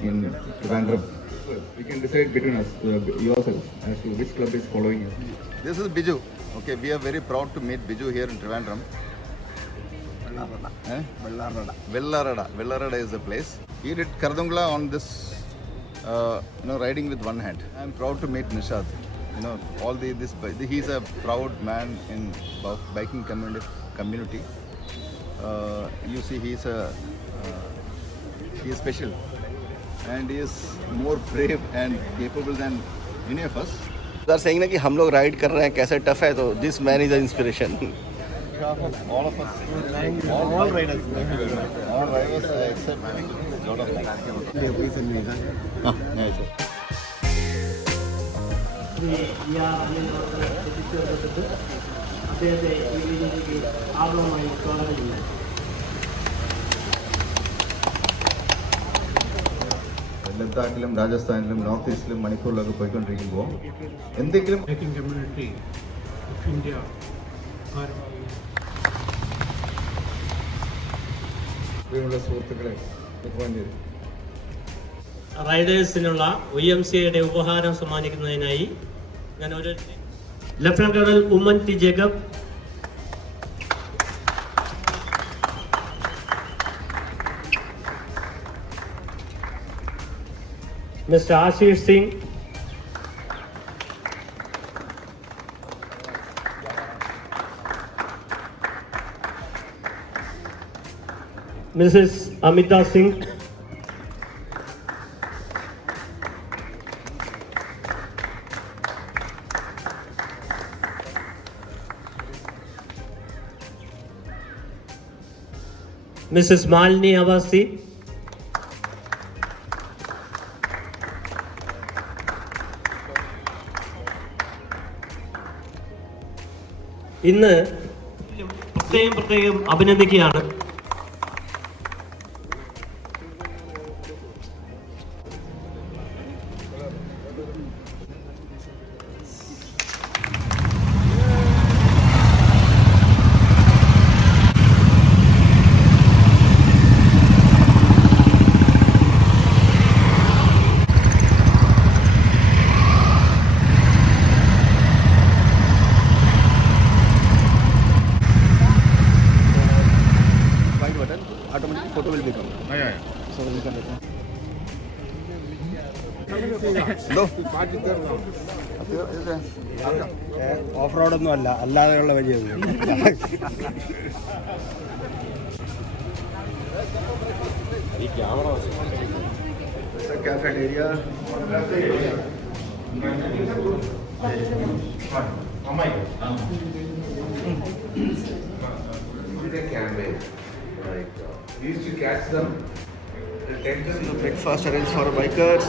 in Trivandrum. We can decide between us, yourselves, as to which club is following us. This is Biju. Okay, we are very proud to meet Biju here in Trivandrum. Vellarada is the place. He did Kardungla on this, riding with one hand. I am proud to meet Nishad. He's a proud man in biking community. You see, he is special, and he is more brave and capable than any of us. They are saying that we are ride कर रहे हैं कैसे tough है तो this man is an inspiration. All of us. All riders. All riders except lot of thanks. ലഡാക്കിലും രാജസ്ഥാനിലും north ഈസ്റ്റിലും മണിപ്പൂരിലൊക്കെ പോയിക്കൊണ്ടിരിക്കുമ്പോൾ എന്തെങ്കിലും community of India പ്രിയമുള്ള സുഹൃത്തുക്കളെ, റൈഡേഴ്സിനുള്ള YMCAയുടെ ഉപഹാരം സമ്മാനിക്കുന്നതിനായി ഞാൻ ഒരു lieutenant colonel Oommen T Jacob, Mr. Ashish Singh, Mrs. Amita Singh, Mrs. Malini Awasi, ഇന്ന് പ്രത്യേകം അഭിനന്ദിക്കുകയാണ്. Automatically photo will become. So we can return. Off റോഡൊന്നും അല്ല, അല്ലാതെയുള്ള വഴിയാണ്. ഈ camera cafeteria. We used to catch them. The breakfast arranged for bikers.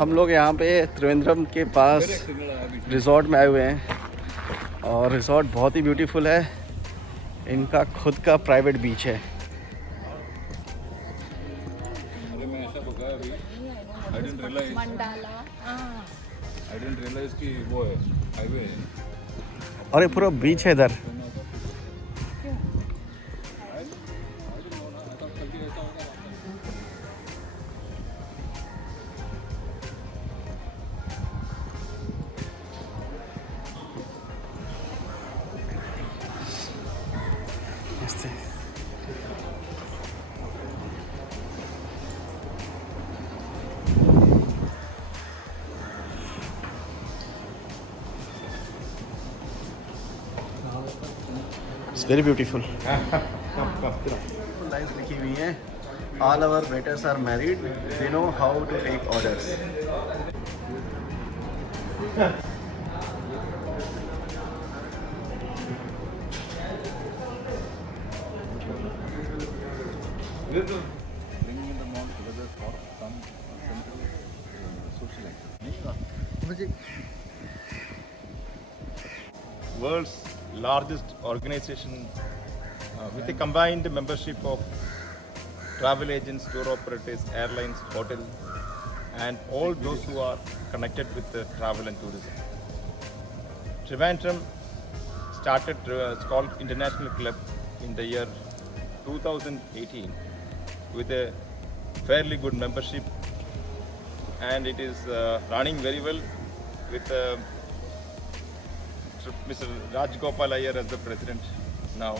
हम लोग यहाँ पे त्रिवेंद्रम के पास रिज़ॉर्ट में आए हुए हैं और रिज़ॉर्ट बहुत ही ब्यूटीफुल है. इनका खुद का प्राइवेट बीच है. मैं ऐसा रुका अभी. I didn't realize कि वो है हाईवे है. और ये पूरा बीच है इधर. It's very beautiful. Lines लिखी हुई हैं. All our waiters are married. They know how to take orders. bringing them all together for some central social activity. World's largest organization with a combined membership of travel agents, tour operators, airlines, hotels, and all those who are connected with the travel and tourism. Trivandrum started, it's called International Club in the year 2018 with a fairly good membership, and it is running very well with Mr. Rajgopal Iyer as the president now.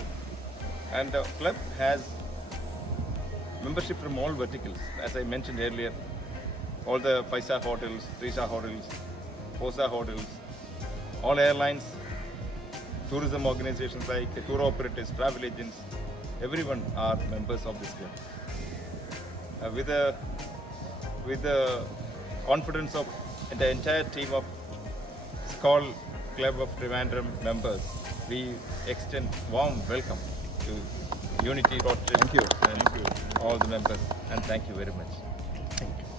And the club has membership from all verticals, as I mentioned earlier, all the 5-star hotels, 3-star hotels, 4-star hotels, all airlines, tourism organizations like the tour operators, travel agents, everyone are members of this club. With the confidence of the entire team of Skull Club of Trivandrum members, we extend warm welcome to Unity Rotary. Thank you. And all the members, and thank you very much.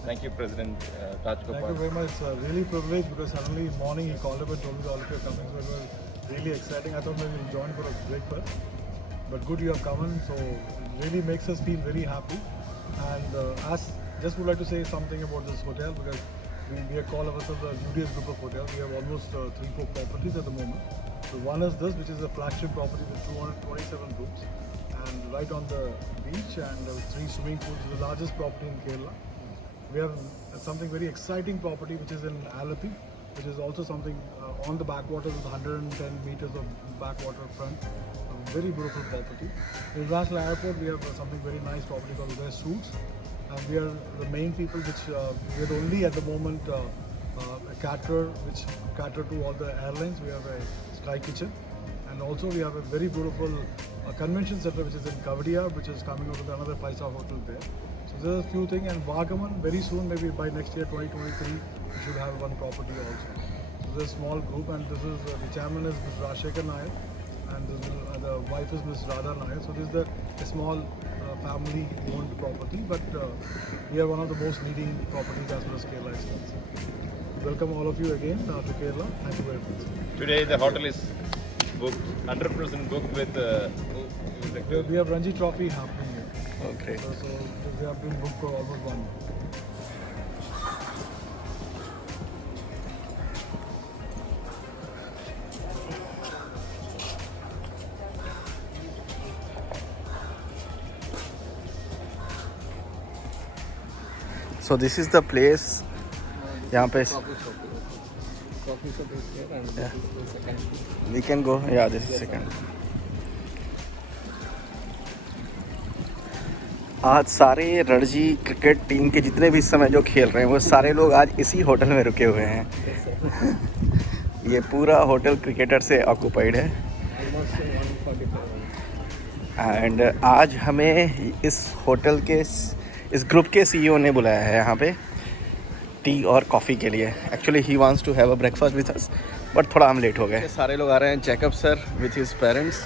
Thank you, President Rajgopal. Thank you very much. Really privileged because suddenly in the morning he called up and told me all of you are coming, so it was really exciting. I thought maybe we'll join for a breakfast, but good you have come in, so it really makes us feel very happy. And just would like to say something about this hotel because we call ourselves a UDS group of hotels. We have almost 3-4 properties at the moment. So one is this, which is a flagship property with 227 rooms and right on the beach, and 3 swimming pools. It's the largest property in Kerala. We have something very exciting property which is in Alapi, which is also something on the backwater with 110 meters of backwater front. A very beautiful property. In International Airport we have something very nice property called West Suits, and we are the main people which we are only at the moment a caterer which cater to all the airlines. We have a sky kitchen, and also we have a very beautiful convention center which is in Kavadia, which is coming out with another 5-star hotel there. So there's a few things, and Vagaman very soon, maybe by next year 2023, we should have one property also. So there's a small group, and this is the chairman is Mr. Rajshekar Nair, and this is, the wife is Ms. Radha Nair. So this is a small family-owned property, but we are one of the most leading properties as far as Kerala is concerned. Welcome all of you again to Kerala. Thank you very much. Today the hotel is booked, 100% booked with We have Ranji Trophy happening here. Oh, great. So they have been booked for almost 1 month. So this is the place. यहाँ पे we can go. Yeah, this is second. आज सारे Ranji cricket team के जितने भी इस समय जो खेल रहे हैं वो सारे लोग आज इसी होटल में रुके हुए हैं. ये पूरा होटल क्रिकेटर से ऑक्यूपाइड है. एंड आज हमें इस होटल के इस ग्रुप के सीईओ ने बुलाया है यहाँ पे टी और कॉफ़ी के लिए. Actually he wants to have a breakfast with us, but थोड़ा हम लेट हो गए. सारे लोग आ रहे हैं. Jacob sir with his parents,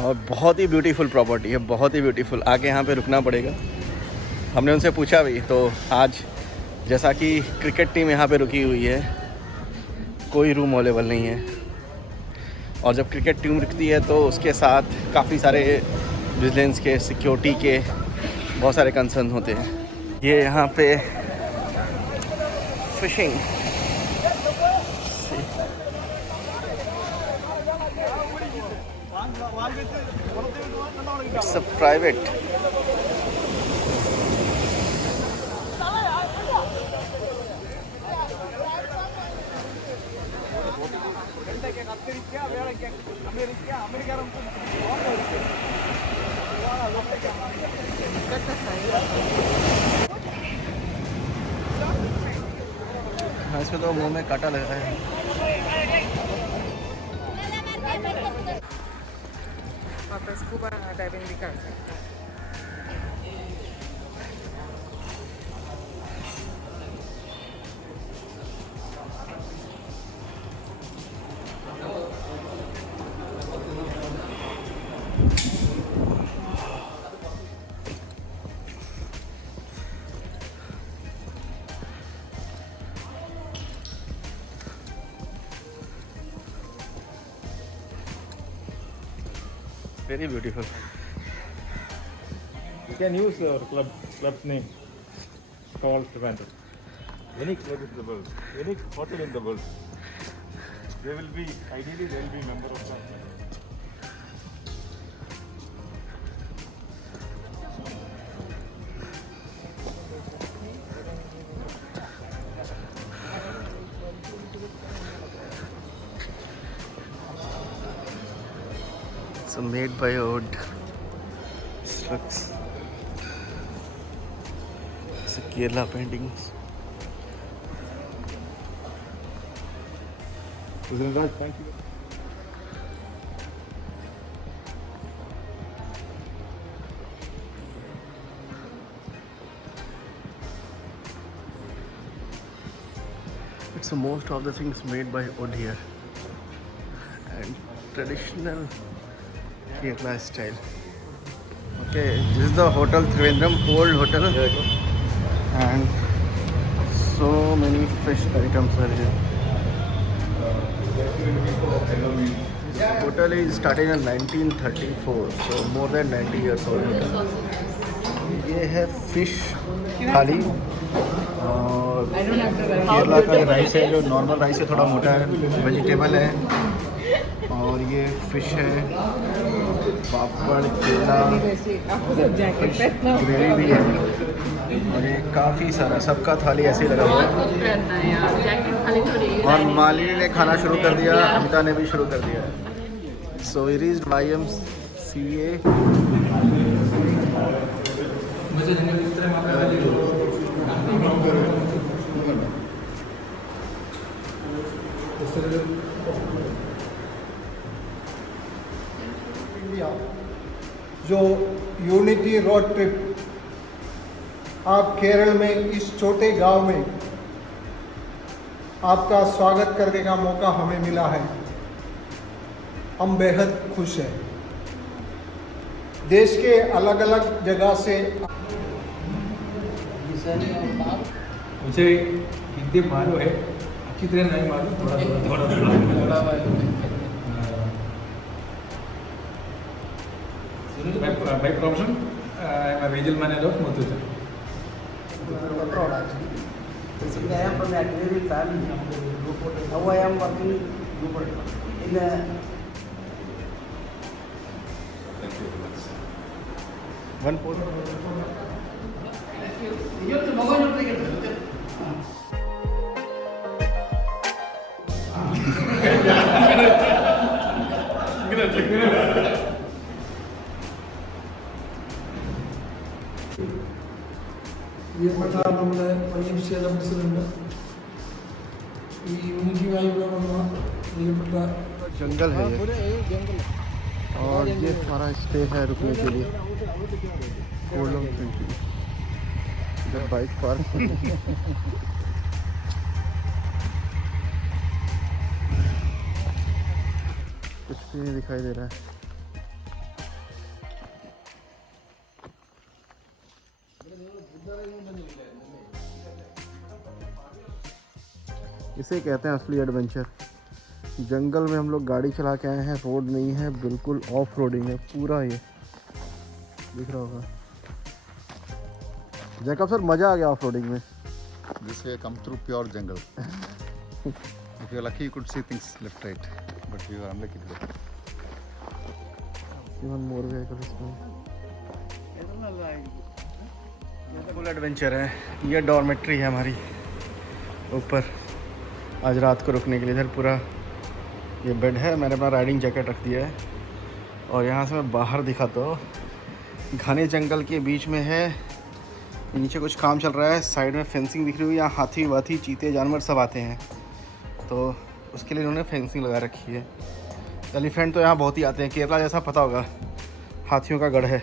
और बहुत ही ब्यूटीफुल प्रॉपर्टी है, बहुत ही ब्यूटीफुल. आके यहाँ पे रुकना पड़ेगा. हमने उनसे पूछा भी, तो आज जैसा कि क्रिकेट टीम यहाँ पे रुकी हुई है, कोई रूम अवेलेबल नहीं है. और जब क्रिकेट टीम रुकती है तो उसके साथ काफ़ी सारे विजिलेंस के, सिक्योरिटी के बहुत सारे कंसर्न होते हैं. ये यहाँ पे फिशिंग, इट्स अ प्राइवेट. हाँ, इसमें तो मुंह में कांटा लग रहा है. Scuba diving di casa. Very beautiful. You can use our club's name. It's called Trivandrum. Any club in the world, any hotel in the world, they will be, ideally they will be member of that. So made by wood structures. So Kerala paintings. Thank you. So most of the things made by wood here and traditional Kerala style. Okay, this is the hotel Trivandrum, old hotel, and so many fish items are here. Hotel is started in 1934, so more than 90 years old hotel. ये है fish थाली और केरला का rice है जो normal rice है, थोड़ा मोटा है, वेजिटेबल है और ये फिश है, पापड़, केला, ग्रेवी भी है और ये काफ़ी सारा सबका थाली ऐसे ही लगा हुआ है। और मालिनी ने खाना शुरू कर दिया, अमिता ने भी शुरू कर दिया। So we reached YMCA। जो यूनिटी रोड ट्रिप आप केरल में इस छोटे गांव में आपका स्वागत करने का मौका हमें मिला है। हम बेहद खुश हैं। देश के अलग अलग जगह से मुझे हिंदी मालूम है, अच्छी तरह नहीं मालूम, थोड़ा by profession, I am a regional manager of Kulathupuzha. Basically, I am from a agrarian family. Now I am working in a One port. പ്രിയപ്പെട്ട നമ്മുടെ YMCA പ്രസിഡന്റ്, ഈ യൂണിറ്റിയുമായി ഇവിടെ വന്ന പ്രിയപ്പെട്ട जंगल है ये और ये हमारा स्टे है रुकने के लिए। इधर बाइक पार्क कुछ भी नहीं दिखाई दे रहा है। इसे कहते हैं असली एडवेंचर। जंगल में हम लोग गाड़ी चला के आए हैं, रोड नहीं है, बिल्कुल ऑफ रोडिंग है पूरा। ये दिख रहा होगा जैकब सर, मज़ा आ गया ऑफ रोडिंग में। This way come through pure jungle. If you are lucky, you could see things left, right, but we were unlucky today. Even more vehicles इसमें। फुल एडवेंचर है। ये डॉर्मेट्री है हमारी ऊपर, आज रात को रुकने के लिए। इधर पूरा ये बेड है, मैंने अपना राइडिंग जैकेट रख दिया है। और यहाँ से मैं बाहर दिखाता हूँ, घने जंगल के बीच में है, नीचे कुछ काम चल रहा है, साइड में फेंसिंग दिख रही हुई है। यहाँ हाथी वाथी चीते जानवर सब आते हैं, तो उसके लिए इन्होंने फेंसिंग लगा रखी है। एलिफेंट तो यहाँ बहुत ही आते हैं, केरला जैसा पता होगा, हाथियों का गढ़ है।